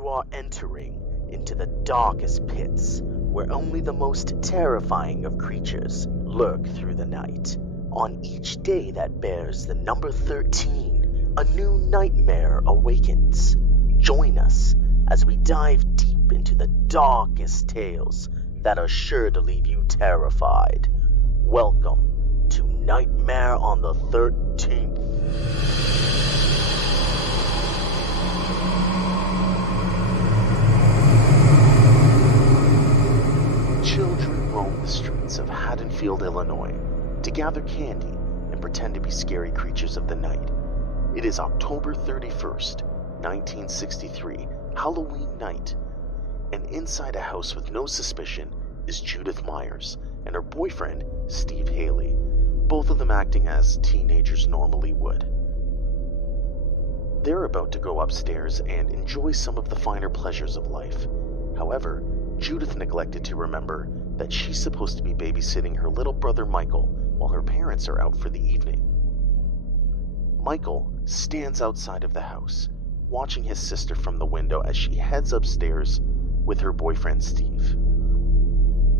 You are entering into the darkest pits, where only the most terrifying of creatures lurk through the night. On each day that bears the number 13, a new nightmare awakens. Join us as we dive deep into the darkest tales that are sure to leave you terrified. Welcome to Nightmare on the 13th. Children roam the streets of Haddonfield, Illinois, to gather candy and pretend to be scary creatures of the night. It is October 31st, 1963, Halloween night, and inside a house with no suspicion is Judith Myers and her boyfriend, Steve Haley, both of them acting as teenagers normally would. They're about to go upstairs and enjoy some of the finer pleasures of life. However, Judith neglected to remember that she's supposed to be babysitting her little brother Michael while her parents are out for the evening. Michael stands outside of the house, watching his sister from the window as she heads upstairs with her boyfriend Steve.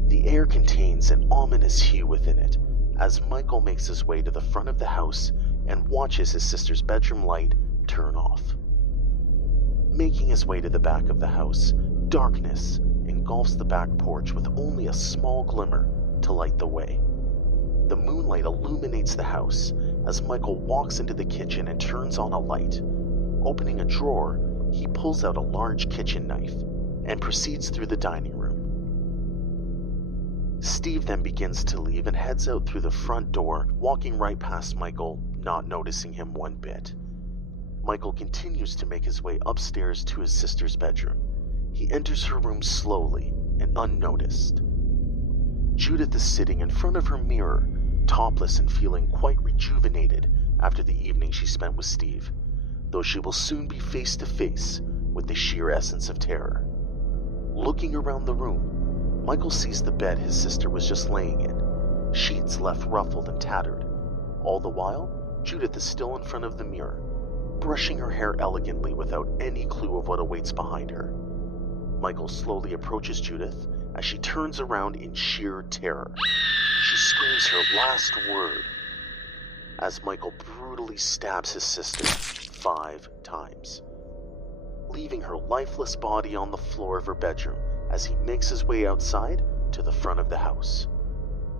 The air contains an ominous hue within it as Michael makes his way to the front of the house and watches his sister's bedroom light turn off. Making his way to the back of the house, darkness engulfs the back porch with only a small glimmer to light the way. The moonlight illuminates the house as Michael walks into the kitchen and turns on a light. Opening a drawer, he pulls out a large kitchen knife and proceeds through the dining room. Steve then begins to leave and heads out through the front door, walking right past Michael, not noticing him one bit. Michael continues to make his way upstairs to his sister's bedroom. He enters her room slowly and unnoticed. Judith is sitting in front of her mirror, topless and feeling quite rejuvenated after the evening she spent with Steve, though she will soon be face to face with the sheer essence of terror. Looking around the room, Michael sees the bed his sister was just laying in, sheets left ruffled and tattered. All the while, Judith is still in front of the mirror, brushing her hair elegantly without any clue of what awaits behind her. Michael slowly approaches Judith as she turns around in sheer terror. She screams her last word as Michael brutally stabs his sister 5 times, leaving her lifeless body on the floor of her bedroom as he makes his way outside to the front of the house.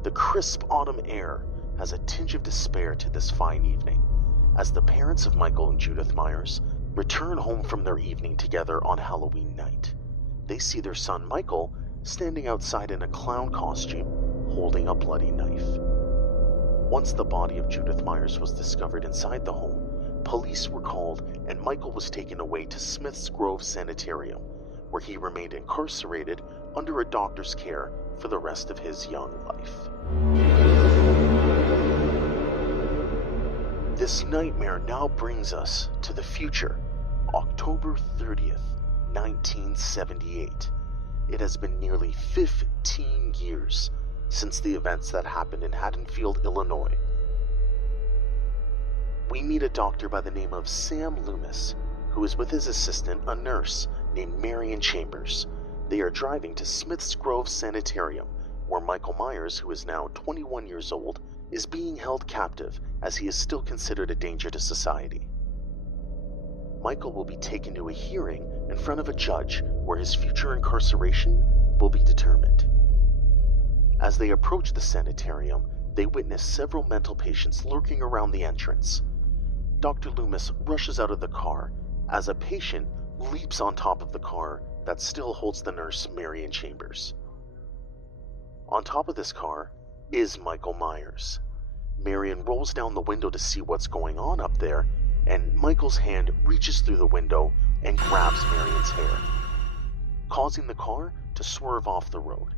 The crisp autumn air has a tinge of despair to this fine evening, as the parents of Michael and Judith Myers return home from their evening together on Halloween night. They see their son Michael standing outside in a clown costume, holding a bloody knife. Once the body of Judith Myers was discovered inside the home, police were called and Michael was taken away to Smith's Grove Sanitarium, where he remained incarcerated under a doctor's care for the rest of his young life. This nightmare now brings us to the future, October 30th, 1978. It has been nearly 15 years since the events that happened in Haddonfield, Illinois. We meet a doctor by the name of Sam Loomis, who is with his assistant, a nurse named Marion Chambers. They are driving to Smith's Grove Sanitarium, where Michael Myers, who is now 21 years old, is being held captive as he is still considered a danger to society. Michael will be taken to a hearing in front of a judge where his future incarceration will be determined. As they approach the sanitarium, they witness several mental patients lurking around the entrance. Dr. Loomis rushes out of the car as a patient leaps on top of the car that still holds the nurse Marion Chambers. On top of this car is Michael Myers. Marion rolls down the window to see what's going on up there, and Michael's hand reaches through the window and grabs Marion's hair, causing the car to swerve off the road.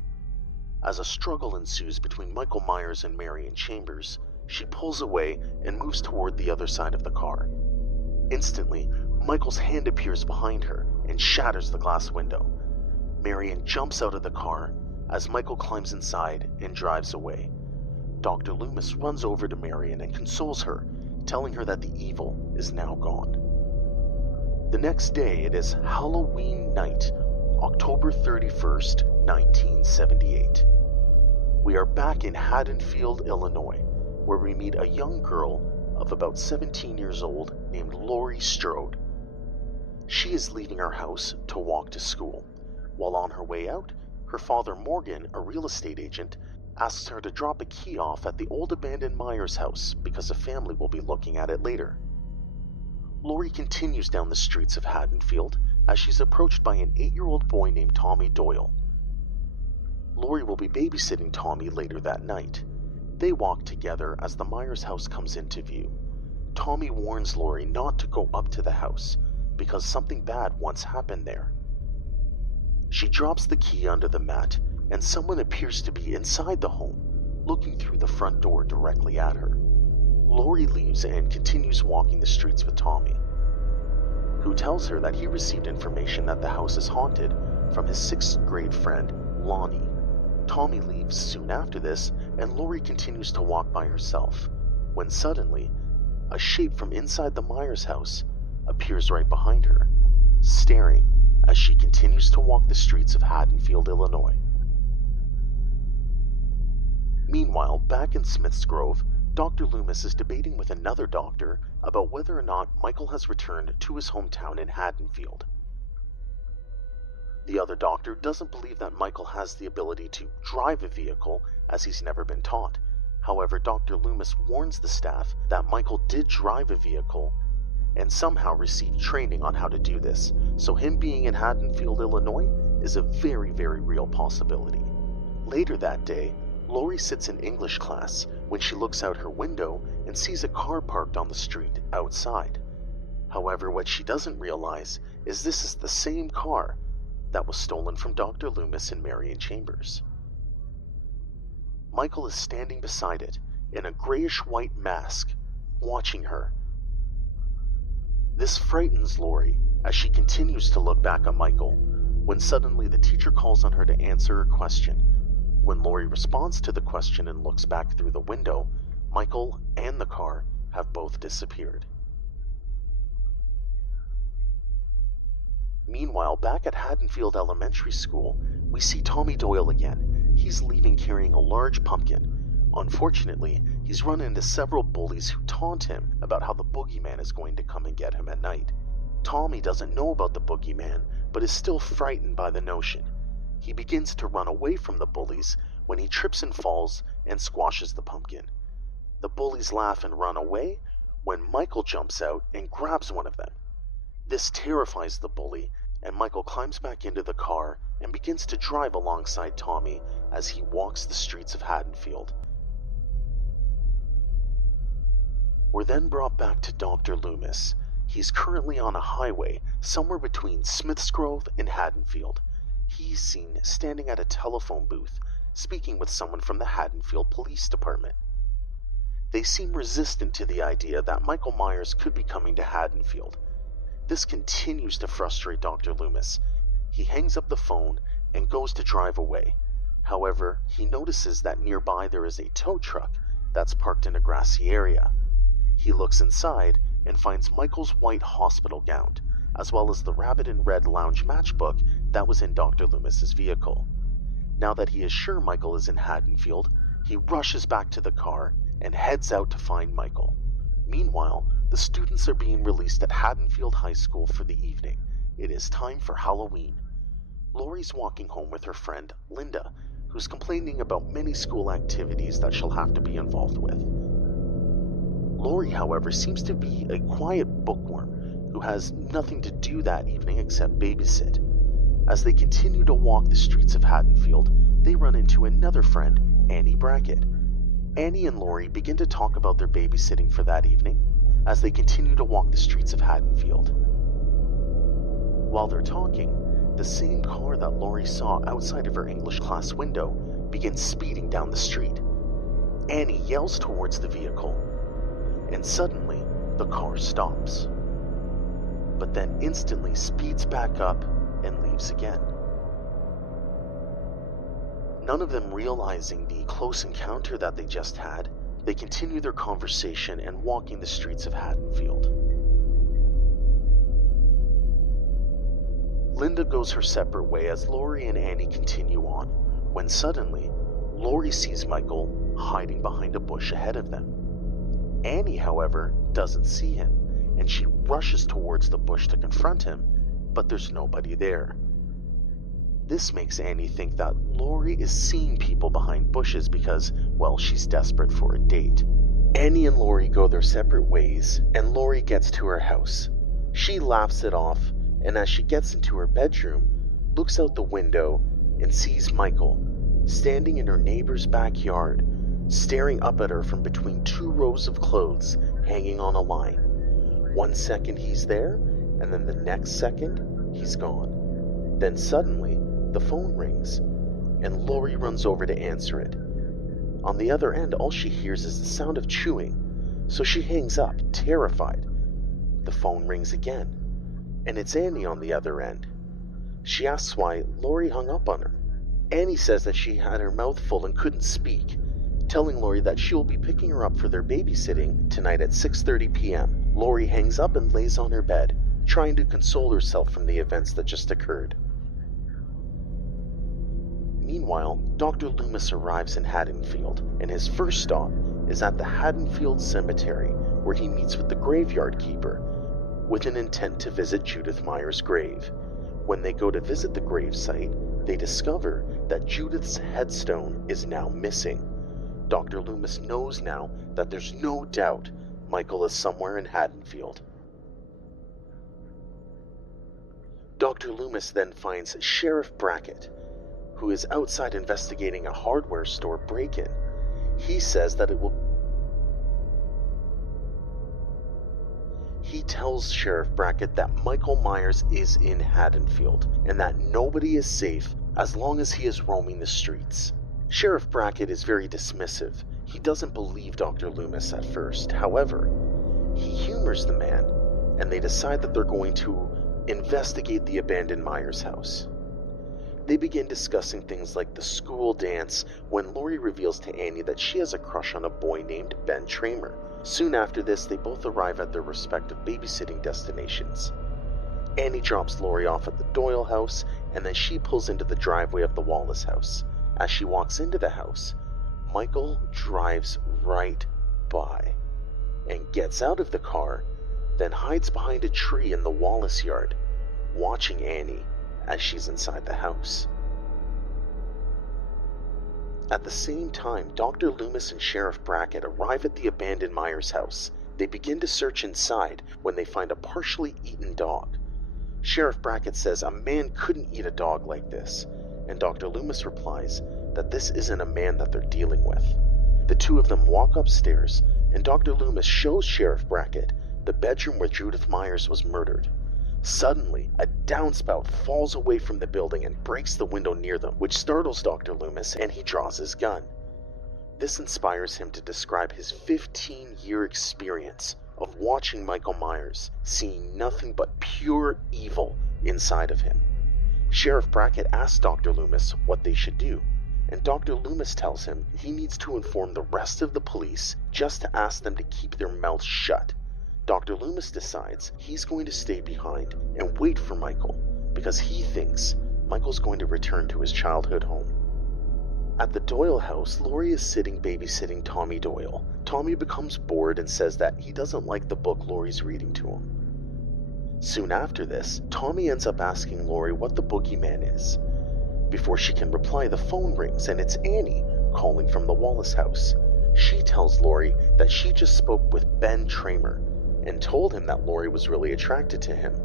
As a struggle ensues between Michael Myers and Marion Chambers, she pulls away and moves toward the other side of the car. Instantly, Michael's hand appears behind her and shatters the glass window. Marion jumps out of the car as Michael climbs inside and drives away. Dr. Loomis runs over to Marion and consoles her, telling her that the evil is now gone. The next day, it is Halloween night, October 31st, 1978. We are back in Haddonfield, Illinois, where we meet a young girl of about 17 years old named Laurie Strode. She is leaving her house to walk to school. While on her way out, her father Morgan, a real estate agent, asks her to drop a key off at the old abandoned Myers house because a family will be looking at it later. Laurie continues down the streets of Haddonfield as she's approached by an 8-year-old boy named Tommy Doyle. Laurie will be babysitting Tommy later that night. They walk together as the Myers house comes into view. Tommy warns Laurie not to go up to the house because something bad once happened there. She drops the key under the mat and someone appears to be inside the home, looking through the front door directly at her. Laurie leaves and continues walking the streets with Tommy, who tells her that he received information that the house is haunted from his 6th grade friend, Lonnie. Tommy leaves soon after this, and Laurie continues to walk by herself, when suddenly, a shape from inside the Myers house appears right behind her, staring as she continues to walk the streets of Haddonfield, Illinois. Meanwhile, back in Smith's Grove, Dr. Loomis is debating with another doctor about whether or not Michael has returned to his hometown in Haddonfield. The other doctor doesn't believe that Michael has the ability to drive a vehicle, as he's never been taught. However, Dr. Loomis warns the staff that Michael did drive a vehicle and somehow received training on how to do this, so him being in Haddonfield, Illinois is a very, very real possibility. Later that day, Laurie sits in English class when she looks out her window and sees a car parked on the street outside. However, what she doesn't realize is this is the same car that was stolen from Dr. Loomis and Marion Chambers. Michael is standing beside it in a grayish-white mask, watching her. This frightens Laurie as she continues to look back at Michael, when suddenly the teacher calls on her to answer her question. When Laurie responds to the question and looks back through the window, Michael and the car have both disappeared. Meanwhile, back at Haddonfield Elementary School, we see Tommy Doyle again. He's leaving carrying a large pumpkin. Unfortunately, he's run into several bullies who taunt him about how the boogeyman is going to come and get him at night. Tommy doesn't know about the boogeyman, but is still frightened by the notion. He begins to run away from the bullies when he trips and falls and squashes the pumpkin. The bullies laugh and run away when Michael jumps out and grabs one of them. This terrifies the bully, and Michael climbs back into the car and begins to drive alongside Tommy as he walks the streets of Haddonfield. We're then brought back to Dr. Loomis. He's currently on a highway somewhere between Smith's Grove and Haddonfield. He's seen standing at a telephone booth, speaking with someone from the Haddonfield Police Department. They seem resistant to the idea that Michael Myers could be coming to Haddonfield. This continues to frustrate Dr. Loomis. He hangs up the phone and goes to drive away. However, he notices that nearby there is a tow truck that's parked in a grassy area. He looks inside and finds Michael's white hospital gown, as well as the rabbit and red lounge matchbook that was in Dr. Loomis's vehicle. Now that he is sure Michael is in Haddonfield, he rushes back to the car and heads out to find Michael. Meanwhile, the students are being released at Haddonfield High School for the evening. It is time for Halloween. Laurie's walking home with her friend, Linda, who's complaining about many school activities that she'll have to be involved with. Laurie, however, seems to be a quiet bookworm who has nothing to do that evening except babysit. As they continue to walk the streets of Haddonfield, they run into another friend, Annie Brackett. Annie and Laurie begin to talk about their babysitting for that evening as they continue to walk the streets of Haddonfield. While they're talking, the same car that Laurie saw outside of her English class window begins speeding down the street. Annie yells towards the vehicle, and suddenly the car stops, but then instantly speeds back up and leaves again. None of them realizing the close encounter that they just had, they continue their conversation and walking the streets of Haddonfield. Linda goes her separate way as Lori and Annie continue on, when suddenly, Lori sees Michael hiding behind a bush ahead of them. Annie, however, doesn't see him, and she rushes towards the bush to confront him, but there's nobody there. This makes Annie think that Lori is seeing people behind bushes because, well, she's desperate for a date. Annie and Lori go their separate ways, and Lori gets to her house. She laughs it off, and as she gets into her bedroom, looks out the window and sees Michael standing in her neighbor's backyard, staring up at her from between two rows of clothes hanging on a line. 1 second he's there, and then the next second he's gone. Then suddenly, the phone rings, and Lori runs over to answer it. On the other end, all she hears is the sound of chewing, so she hangs up, terrified. The phone rings again, and it's Annie on the other end. She asks why Lori hung up on her. Annie says that she had her mouth full and couldn't speak, telling Lori that she will be picking her up for their babysitting tonight at 6:30 p.m. Lori hangs up and lays on her bed, trying to console herself from the events that just occurred. Meanwhile, Dr. Loomis arrives in Haddonfield, and his first stop is at the Haddonfield Cemetery, where he meets with the graveyard keeper, with an intent to visit Judith Meyer's grave. When they go to visit the gravesite, they discover that Judith's headstone is now missing. Dr. Loomis knows now that there's no doubt Michael is somewhere in Haddonfield. Dr. Loomis then finds Sheriff Brackett, who is outside investigating a hardware store break-in. He says that He tells Sheriff Brackett that Michael Myers is in Haddonfield, and that nobody is safe as long as he is roaming the streets. Sheriff Brackett is very dismissive. He doesn't believe Dr. Loomis at first. However, he humors the man, and they decide that they're going to investigate the abandoned Myers house. They begin discussing things like the school dance when Lori reveals to Annie that she has a crush on a boy named Ben Tramer. Soon after this, they both arrive at their respective babysitting destinations. Annie drops Lori off at the Doyle house, and then she pulls into the driveway of the Wallace house. As she walks into the house, Michael drives right by and gets out of the car, then hides behind a tree in the Wallace yard, watching Annie as she's inside the house. At the same time, Dr. Loomis and Sheriff Brackett arrive at the abandoned Myers house. They begin to search inside when they find a partially eaten dog. Sheriff Brackett says a man couldn't eat a dog like this, and Dr. Loomis replies that this isn't a man that they're dealing with. The two of them walk upstairs, and Dr. Loomis shows Sheriff Brackett the bedroom where Judith Myers was murdered. Suddenly, a downspout falls away from the building and breaks the window near them, which startles Dr. Loomis, and he draws his gun. This inspires him to describe his 15-year experience of watching Michael Myers, seeing nothing but pure evil inside of him. Sheriff Brackett asks Dr. Loomis what they should do, and Dr. Loomis tells him he needs to inform the rest of the police just to ask them to keep their mouths shut. Dr. Loomis decides he's going to stay behind and wait for Michael because he thinks Michael's going to return to his childhood home. At the Doyle house, Lori is sitting babysitting Tommy Doyle. Tommy becomes bored and says that he doesn't like the book Lori's reading to him. Soon after this, Tommy ends up asking Lori what the boogeyman is. Before she can reply, the phone rings and it's Annie calling from the Wallace house. She tells Lori that she just spoke with Ben Tramer and told him that Lori was really attracted to him.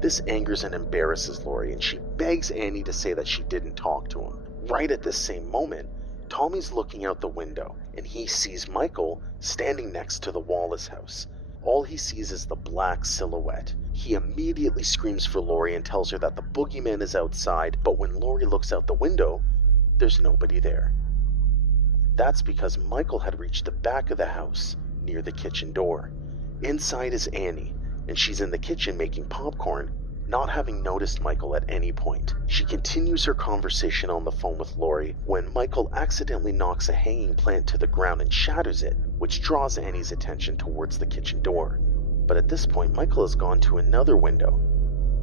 This angers and embarrasses Lori, and she begs Annie to say that she didn't talk to him. Right at this same moment, Tommy's looking out the window, and he sees Michael standing next to the Wallace house. All he sees is the black silhouette. He immediately screams for Lori and tells her that the boogeyman is outside, but when Lori looks out the window, there's nobody there. That's because Michael had reached the back of the house, near the kitchen door. Inside is Annie, and she's in the kitchen making popcorn, not having noticed Michael at any point. She continues her conversation on the phone with Lori when Michael accidentally knocks a hanging plant to the ground and shatters it, which draws Annie's attention towards the kitchen door. But at this point, Michael has gone to another window.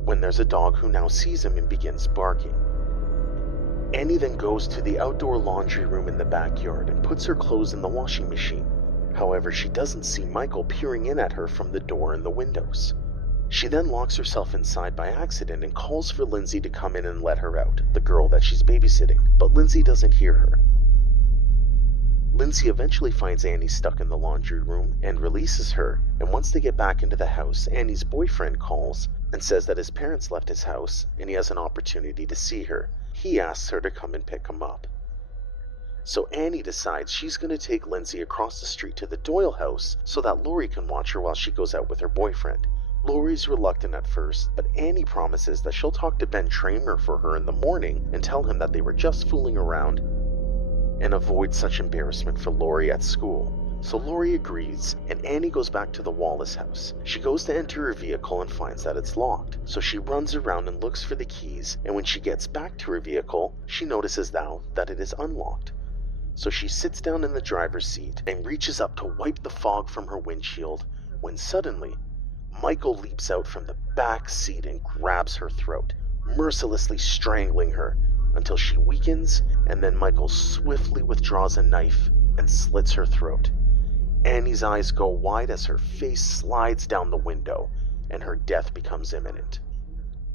when there's a dog who now sees him and begins barking. Annie then goes to the outdoor laundry room in the backyard and puts her clothes in the washing machine. However, she doesn't see Michael peering in at her from the door and the windows. She then locks herself inside by accident and calls for Lindsay to come in and let her out, the girl that she's babysitting, but Lindsay doesn't hear her. Lindsay eventually finds Annie stuck in the laundry room and releases her, and once they get back into the house, Annie's boyfriend calls and says that his parents left his house and he has an opportunity to see her. He asks her to come and pick him up. So Annie decides she's going to take Lindsay across the street to the Doyle house so that Lori can watch her while she goes out with her boyfriend. Lori's reluctant at first, but Annie promises that she'll talk to Ben Tramer for her in the morning and tell him that they were just fooling around and avoid such embarrassment for Lori at school. So Lori agrees, and Annie goes back to the Wallace house. She goes to enter her vehicle and finds that it's locked, so she runs around and looks for the keys, and when she gets back to her vehicle, she notices now that it is unlocked. So she sits down in the driver's seat and reaches up to wipe the fog from her windshield, when suddenly, Michael leaps out from the back seat and grabs her throat, mercilessly strangling her until she weakens, and then Michael swiftly withdraws a knife and slits her throat. Annie's eyes go wide as her face slides down the window, and her death becomes imminent.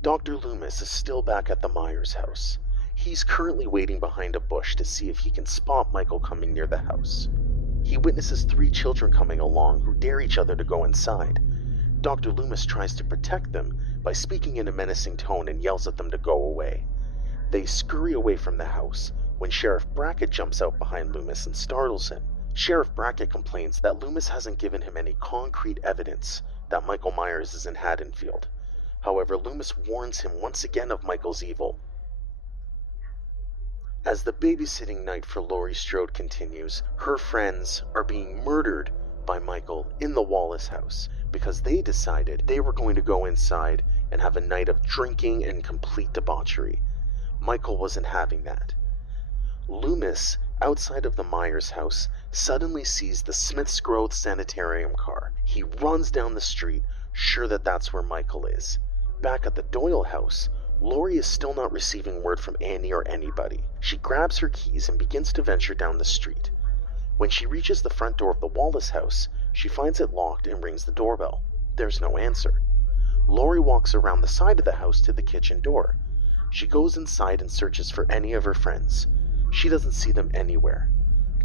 Dr. Loomis is still back at the Myers house. He's currently waiting behind a bush to see if he can spot Michael coming near the house. He witnesses 3 children coming along who dare each other to go inside. Dr. Loomis tries to protect them by speaking in a menacing tone and yells at them to go away. They scurry away from the house when Sheriff Brackett jumps out behind Loomis and startles him. Sheriff Brackett complains that Loomis hasn't given him any concrete evidence that Michael Myers is in Haddonfield. However, Loomis warns him once again of Michael's evil. As the babysitting night for Laurie Strode continues, her friends are being murdered by Michael in the Wallace house because they decided they were going to go inside and have a night of drinking and complete debauchery. Michael wasn't having that. Loomis, outside of the Myers house, suddenly sees the Smith's Grove sanitarium car. He runs down the street, sure that that's where Michael is. Back at the Doyle house, Lori is still not receiving word from Annie or anybody. She grabs her keys and begins to venture down the street. When she reaches the front door of the Wallace house, she finds it locked and rings the doorbell. There's no answer. Lori walks around the side of the house to the kitchen door. She goes inside and searches for any of her friends. She doesn't see them anywhere.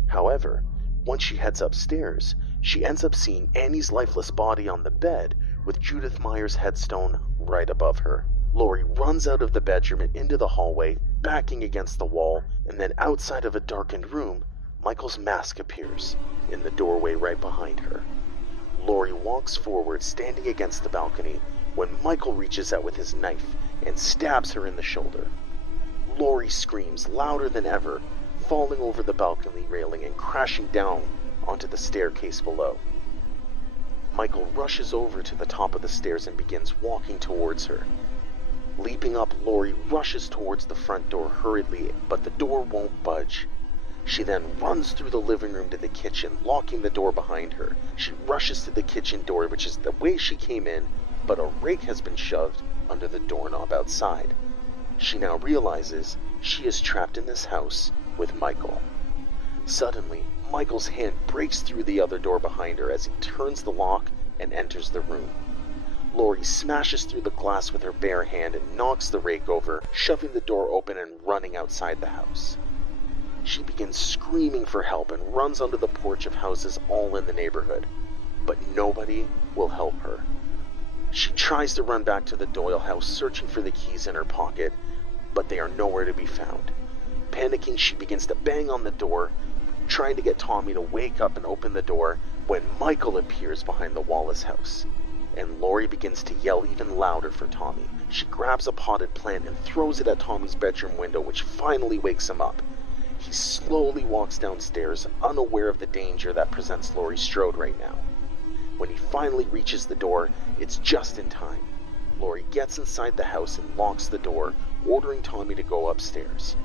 However, once she heads upstairs, she ends up seeing Annie's lifeless body on the bed with Judith Myers' headstone right above her. Lori runs out of the bedroom and into the hallway, backing against the wall, and then outside of a darkened room, Michael's mask appears in the doorway right behind her. Lori walks forward, standing against the balcony, when Michael reaches out with his knife and stabs her in the shoulder. Lori screams louder than ever, falling over the balcony railing and crashing down onto the staircase below. Michael rushes over to the top of the stairs and begins walking towards her. Leaping up, Lori rushes towards the front door hurriedly, but the door won't budge. She then runs through the living room to the kitchen, locking the door behind her. She rushes to the kitchen door, which is the way she came in, but a rake has been shoved under the doorknob outside. She now realizes she is trapped in this house with Michael. Suddenly, Michael's hand breaks through the other door behind her as he turns the lock and enters the room. Lori smashes through the glass with her bare hand and knocks the rake over, shoving the door open and running outside the house. She begins screaming for help and runs onto the porch of houses all in the neighborhood, but nobody will help her. She tries to run back to the Doyle house, searching for the keys in her pocket, but they are nowhere to be found. Panicking, she begins to bang on the door, trying to get Tommy to wake up and open the door, when Michael appears behind the Wallace house, and Lori begins to yell even louder for Tommy. She grabs a potted plant and throws it at Tommy's bedroom window, which finally wakes him up. He slowly walks downstairs, unaware of the danger that presents Laurie Strode right now. When he finally reaches the door, it's just in time. Lori gets inside the house and locks the door, ordering Tommy to go upstairs.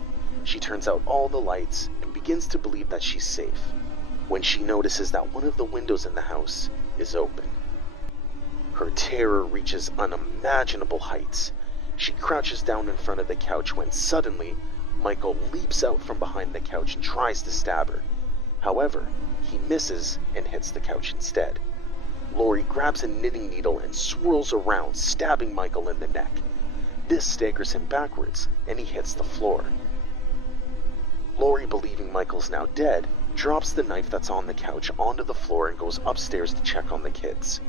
She turns out all the lights and begins to believe that she's safe, when she notices that one of the windows in the house is open. Her terror reaches unimaginable heights She crouches down in front of the couch when suddenly, Michael leaps out from behind the couch and tries to stab her. However, he misses and hits the couch instead. Laurie grabs a knitting needle and swirls around, stabbing Michael in the neck. This staggers him backwards, and he hits the floor. Laurie, believing Michael's now dead, drops the knife that's on the couch onto the floor and goes upstairs to check on the kids.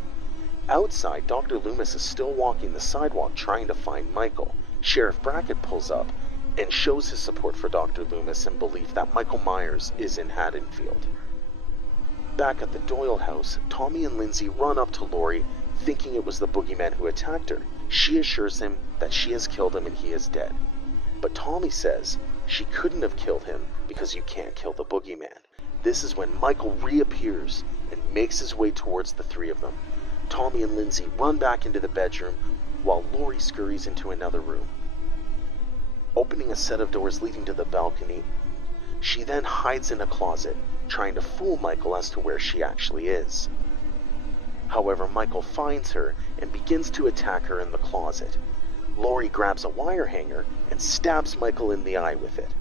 Outside, Dr. Loomis is still walking the sidewalk trying to find Michael. Sheriff Brackett pulls up and shows his support for Dr. Loomis and belief that Michael Myers is in Haddonfield. Back at the Doyle house, Tommy and Lindsay run up to Laurie, thinking it was the boogeyman who attacked her. She assures him that she has killed him and he is dead. But Tommy says she couldn't have killed him because you can't kill the boogeyman. This is when Michael reappears and makes his way towards the three of them. Tommy and Lindsay run back into the bedroom while Laurie scurries into another room. Opening a set of doors leading to the balcony, she then hides in a closet, trying to fool Michael as to where she actually is. However, Michael finds her and begins to attack her in the closet. Laurie grabs a wire hanger and stabs Michael in the eye with it.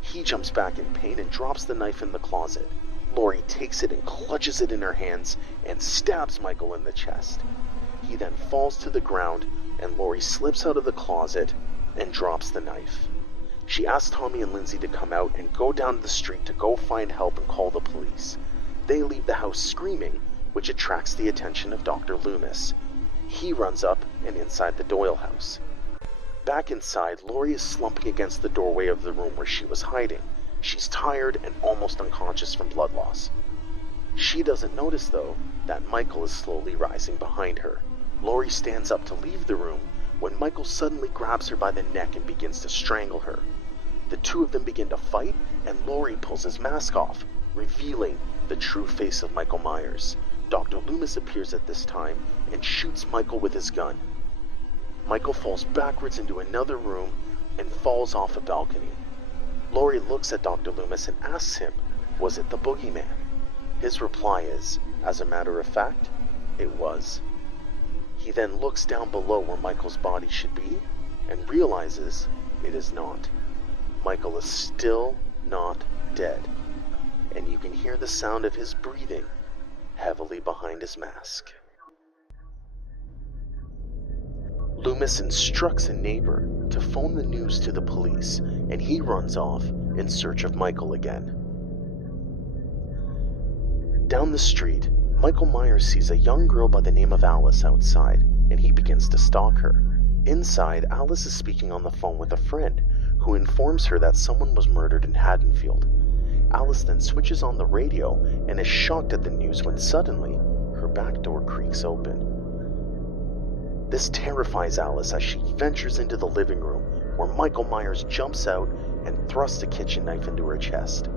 He jumps back in pain and drops the knife in the closet. Laurie takes it and clutches it in her hands and stabs Michael in the chest. He then falls to the ground and Laurie slips out of the closet and drops the knife. She asks Tommy and Lindsay to come out and go down the street to go find help and call the police. They leave the house screaming, which attracts the attention of Dr. Loomis. He runs up and inside the Doyle house. Back inside, Laurie is slumping against the doorway of the room where she was hiding. She's tired and almost unconscious from blood loss. She doesn't notice, though, that Michael is slowly rising behind her. Laurie stands up to leave the room when Michael suddenly grabs her by the neck and begins to strangle her. The two of them begin to fight, and Laurie pulls his mask off, revealing the true face of Michael Myers. Dr. Loomis appears at this time and shoots Michael with his gun. Michael falls backwards into another room and falls off a balcony. Laurie looks at Dr. Loomis and asks him, was it the boogeyman? His reply is, as a matter of fact, it was. He then looks down below where Michael's body should be and realizes it is not. Michael is still not dead, and you can hear the sound of his breathing heavily behind his mask. Loomis instructs a neighbor to phone the news to the police, and he runs off in search of Michael again. Down the street, Michael Myers sees a young girl by the name of Alice outside, and he begins to stalk her. Inside, Alice is speaking on the phone with a friend, who informs her that someone was murdered in Haddonfield. Alice then switches on the radio and is shocked at the news when suddenly, her back door creaks open. This terrifies Alice as she ventures into the living room, where Michael Myers jumps out and thrusts a kitchen knife into her chest.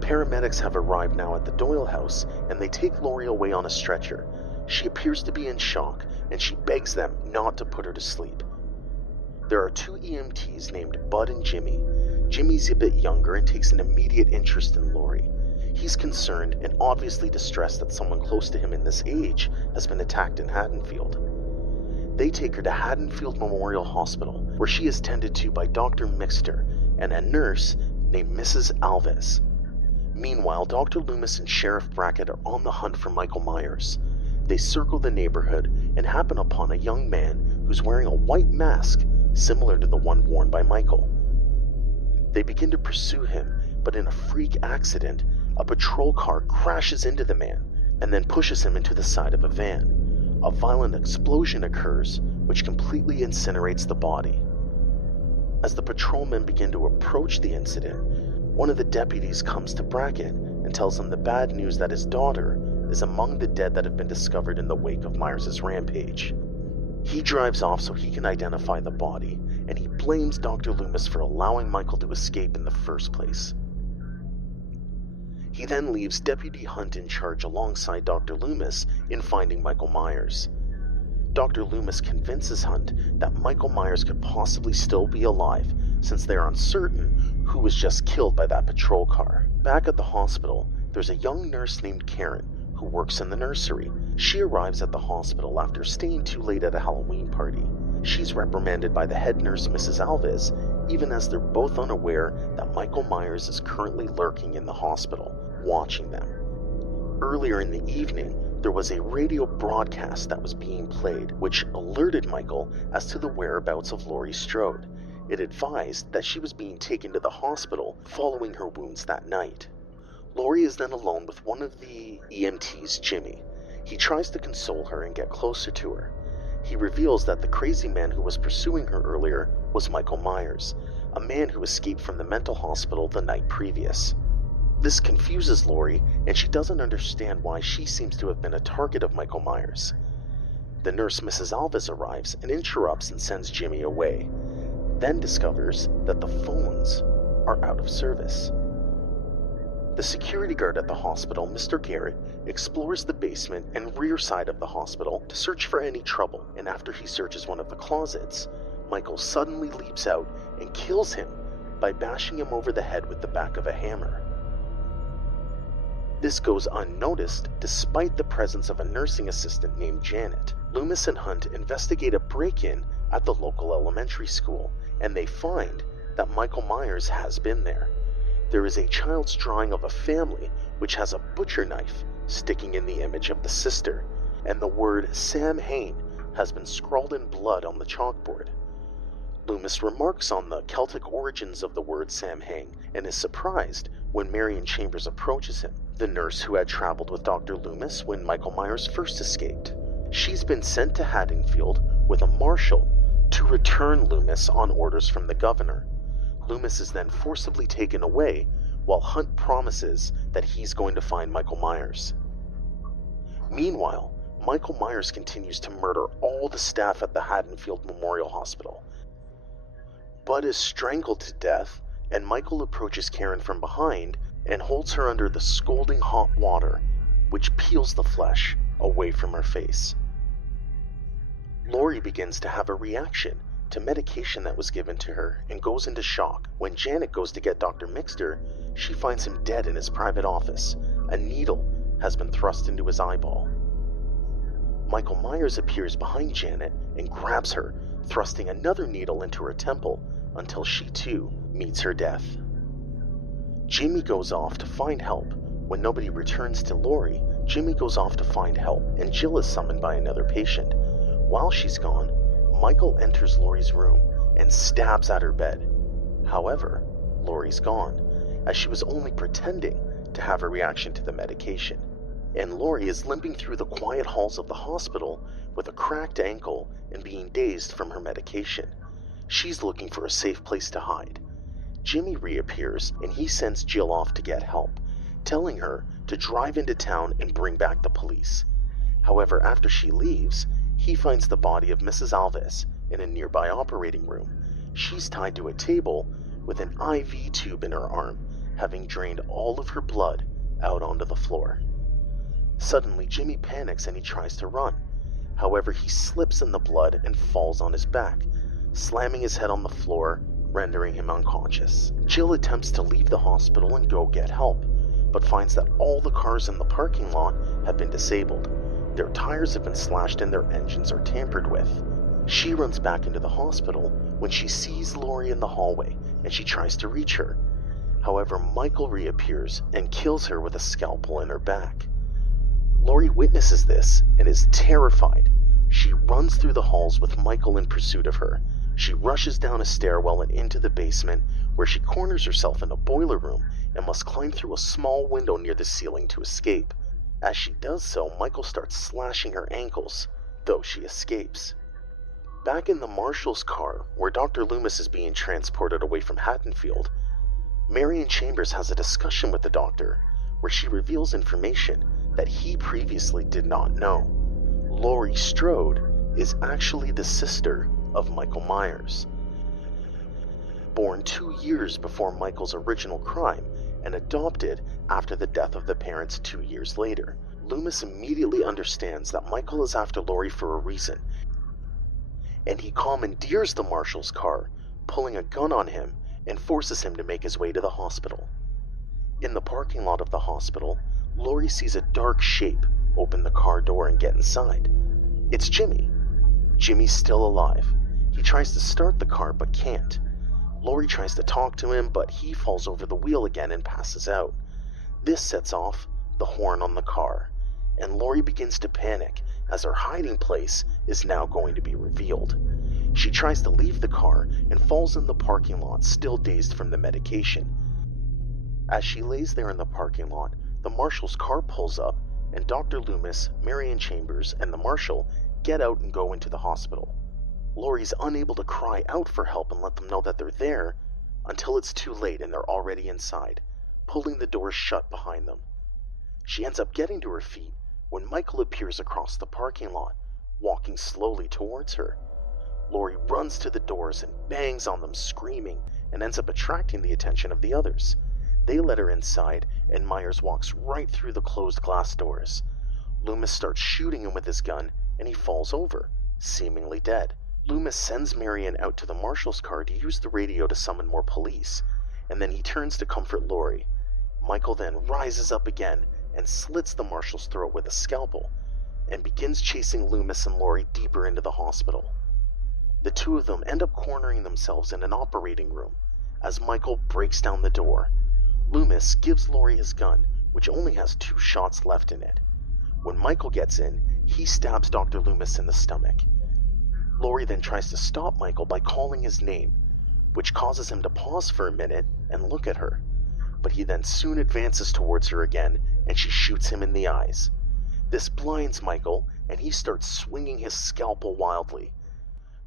Paramedics have arrived now at the Doyle house, and they take Laurie away on a stretcher. She appears to be in shock, and she begs them not to put her to sleep. There are two EMTs named Bud and Jimmy. Jimmy's a bit younger and takes an immediate interest in Laurie. He's concerned and obviously distressed that someone close to him in this age has been attacked in Haddonfield. They take her to Haddonfield Memorial Hospital, where she is tended to by Dr. Mixter and a nurse named Mrs. Alves. Meanwhile, Dr. Loomis and Sheriff Brackett are on the hunt for Michael Myers. They circle the neighborhood and happen upon a young man who's wearing a white mask similar to the one worn by Michael. They begin to pursue him, but in a freak accident, a patrol car crashes into the man and then pushes him into the side of a van. A violent explosion occurs, which completely incinerates the body. As the patrolmen begin to approach the incident, one of the deputies comes to Brackett and tells him the bad news that his daughter is among the dead that have been discovered in the wake of Myers' rampage. He drives off so he can identify the body, and he blames Dr. Loomis for allowing Michael to escape in the first place. He then leaves Deputy Hunt in charge alongside Dr. Loomis in finding Michael Myers. Dr. Loomis convinces Hunt that Michael Myers could possibly still be alive, since they are uncertain who was just killed by that patrol car. Back at the hospital, there's a young nurse named Karen, who works in the nursery. She arrives at the hospital after staying too late at a Halloween party. She's reprimanded by the head nurse, Mrs. Alves, even as they're both unaware that Michael Myers is currently lurking in the hospital, watching them. Earlier in the evening, there was a radio broadcast that was being played, which alerted Michael as to the whereabouts of Laurie Strode. It advised that she was being taken to the hospital following her wounds that night. Laurie is then alone with one of the EMTs, Jimmy. He tries to console her and get closer to her. He reveals that the crazy man who was pursuing her earlier was Michael Myers, a man who escaped from the mental hospital the night previous. This confuses Laurie, and she doesn't understand why she seems to have been a target of Michael Myers. The nurse, Mrs. Alves, arrives and interrupts and sends Jimmy away, then discovers that the phones are out of service. The security guard at the hospital, Mr. Garrett, explores the basement and rear side of the hospital to search for any trouble, and after he searches one of the closets, Michael suddenly leaps out and kills him by bashing him over the head with the back of a hammer. This goes unnoticed despite the presence of a nursing assistant named Janet. Loomis and Hunt investigate a break-in at the local elementary school, and they find that Michael Myers has been there. There is a child's drawing of a family which has a butcher knife sticking in the image of the sister, and the word Sam Hain has been scrawled in blood on the chalkboard. Loomis remarks on the Celtic origins of the word Sam Hain and is surprised when Marion Chambers approaches him, the nurse who had traveled with Dr. Loomis when Michael Myers first escaped. She's been sent to Haddonfield with a marshal to return Loomis on orders from the governor. Loomis is then forcibly taken away while Hunt promises that he's going to find Michael Myers. Meanwhile, Michael Myers continues to murder all the staff at the Haddonfield Memorial Hospital. Bud is strangled to death, and Michael approaches Karen from behind and holds her under the scalding hot water, which peels the flesh away from her face. Laurie begins to have a reaction to medication that was given to her and goes into shock. When Janet goes to get Dr. Mixter, she finds him dead in his private office. A needle has been thrust into his eyeball. Michael Myers appears behind Janet and grabs her, thrusting another needle into her temple until she too meets her death. Jimmy goes off to find help. When nobody returns to Laurie, Jimmy goes off to find help, and Jill is summoned by another patient. While she's gone, Michael enters Laurie's room and stabs at her bed. However, Laurie's gone, as she was only pretending to have a reaction to the medication, and Laurie is limping through the quiet halls of the hospital with a cracked ankle and being dazed from her medication. She's looking for a safe place to hide. Jimmy reappears and he sends Jill off to get help, telling her to drive into town and bring back the police. However, after she leaves, he finds the body of Mrs. Alves in a nearby operating room. She's tied to a table with an IV tube in her arm, having drained all of her blood out onto the floor. Suddenly, Jimmy panics and he tries to run. However, he slips in the blood and falls on his back, slamming his head on the floor, rendering him unconscious. Jill attempts to leave the hospital and go get help, but finds that all the cars in the parking lot have been disabled. Their tires have been slashed and their engines are tampered with. She runs back into the hospital when she sees Laurie in the hallway and she tries to reach her. However, Michael reappears and kills her with a scalpel in her back. Laurie witnesses this and is terrified. She runs through the halls with Michael in pursuit of her. She rushes down a stairwell and into the basement, where she corners herself in a boiler room and must climb through a small window near the ceiling to escape. As she does so, Michael starts slashing her ankles, though she escapes. Back in the marshal's car, where Dr. Loomis is being transported away from Haddonfield, Marion Chambers has a discussion with the doctor, where she reveals information that he previously did not know. Laurie Strode is actually the sister of Michael Myers. Born 2 years before Michael's original crime and adopted after the death of the parents 2 years later, Loomis immediately understands that Michael is after Laurie for a reason, and he commandeers the marshal's car, pulling a gun on him and forces him to make his way to the hospital. In the parking lot of the hospital, Lori sees a dark shape open the car door and get inside. It's Jimmy. Jimmy's still alive. He tries to start the car but can't. Lori tries to talk to him, but he falls over the wheel again and passes out. This sets off the horn on the car, and Lori begins to panic as her hiding place is now going to be revealed. She tries to leave the car and falls in the parking lot, still dazed from the medication. As she lays there in the parking lot, the marshal's car pulls up, and Dr. Loomis, Marion Chambers, and the marshal get out and go into the hospital. Lori's unable to cry out for help and let them know that they're there until it's too late and they're already inside, pulling the doors shut behind them. She ends up getting to her feet when Michael appears across the parking lot, walking slowly towards her. Lori runs to the doors and bangs on them, screaming, and ends up attracting the attention of the others. They let her inside, and Myers walks right through the closed glass doors. Loomis starts shooting him with his gun, and he falls over, seemingly dead. Loomis sends Marion out to the marshal's car to use the radio to summon more police, and then he turns to comfort Lori. Michael then rises up again and slits the marshal's throat with a scalpel, and begins chasing Loomis and Lori deeper into the hospital. The two of them end up cornering themselves in an operating room as Michael breaks down the door. Loomis gives Lori his gun, which only has 2 shots left in it. When Michael gets in, he stabs Dr. Loomis in the stomach. Lori then tries to stop Michael by calling his name, which causes him to pause for a minute and look at her. But he then soon advances towards her again, and she shoots him in the eyes. This blinds Michael, and he starts swinging his scalpel wildly.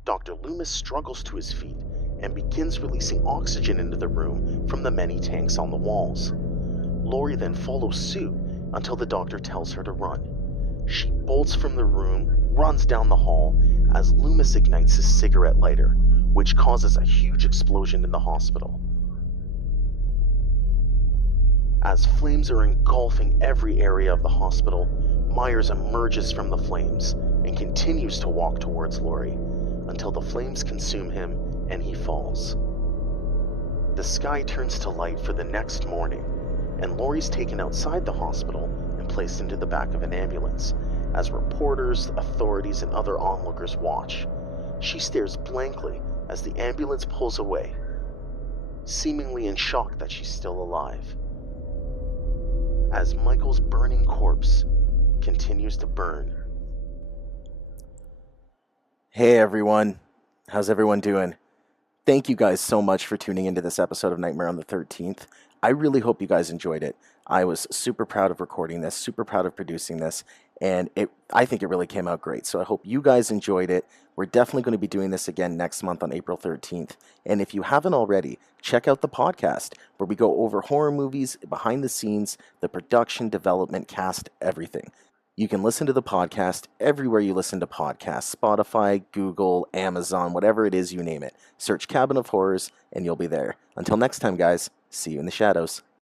Dr. Loomis struggles to his feet and begins releasing oxygen into the room from the many tanks on the walls. Lori then follows suit until the doctor tells her to run. She bolts from the room, runs down the hall, as Loomis ignites his cigarette lighter, which causes a huge explosion in the hospital. As flames are engulfing every area of the hospital, Myers emerges from the flames and continues to walk towards Lori until the flames consume him and he falls. The sky turns to light for the next morning, and Lori's taken outside the hospital and placed into the back of an ambulance as reporters, authorities, and other onlookers watch. She stares blankly as the ambulance pulls away, seemingly in shock that she's still alive. As Michael's burning corpse continues to burn. Hey everyone, how's everyone doing? Thank you guys so much for tuning into this episode of Nightmare on the 13th. I really hope you guys enjoyed it. I was super proud of recording this, super proud of producing this, and I think it really came out great. So I hope you guys enjoyed it. We're definitely going to be doing this again next month on April 13th. And if you haven't already, check out the podcast where we go over horror movies, behind the scenes, the production, development, cast, everything. You can listen to the podcast everywhere you listen to podcasts, Spotify, Google, Amazon, whatever it is, you name it. Search Cabin of Horrors and you'll be there. Until next time, guys, see you in the shadows.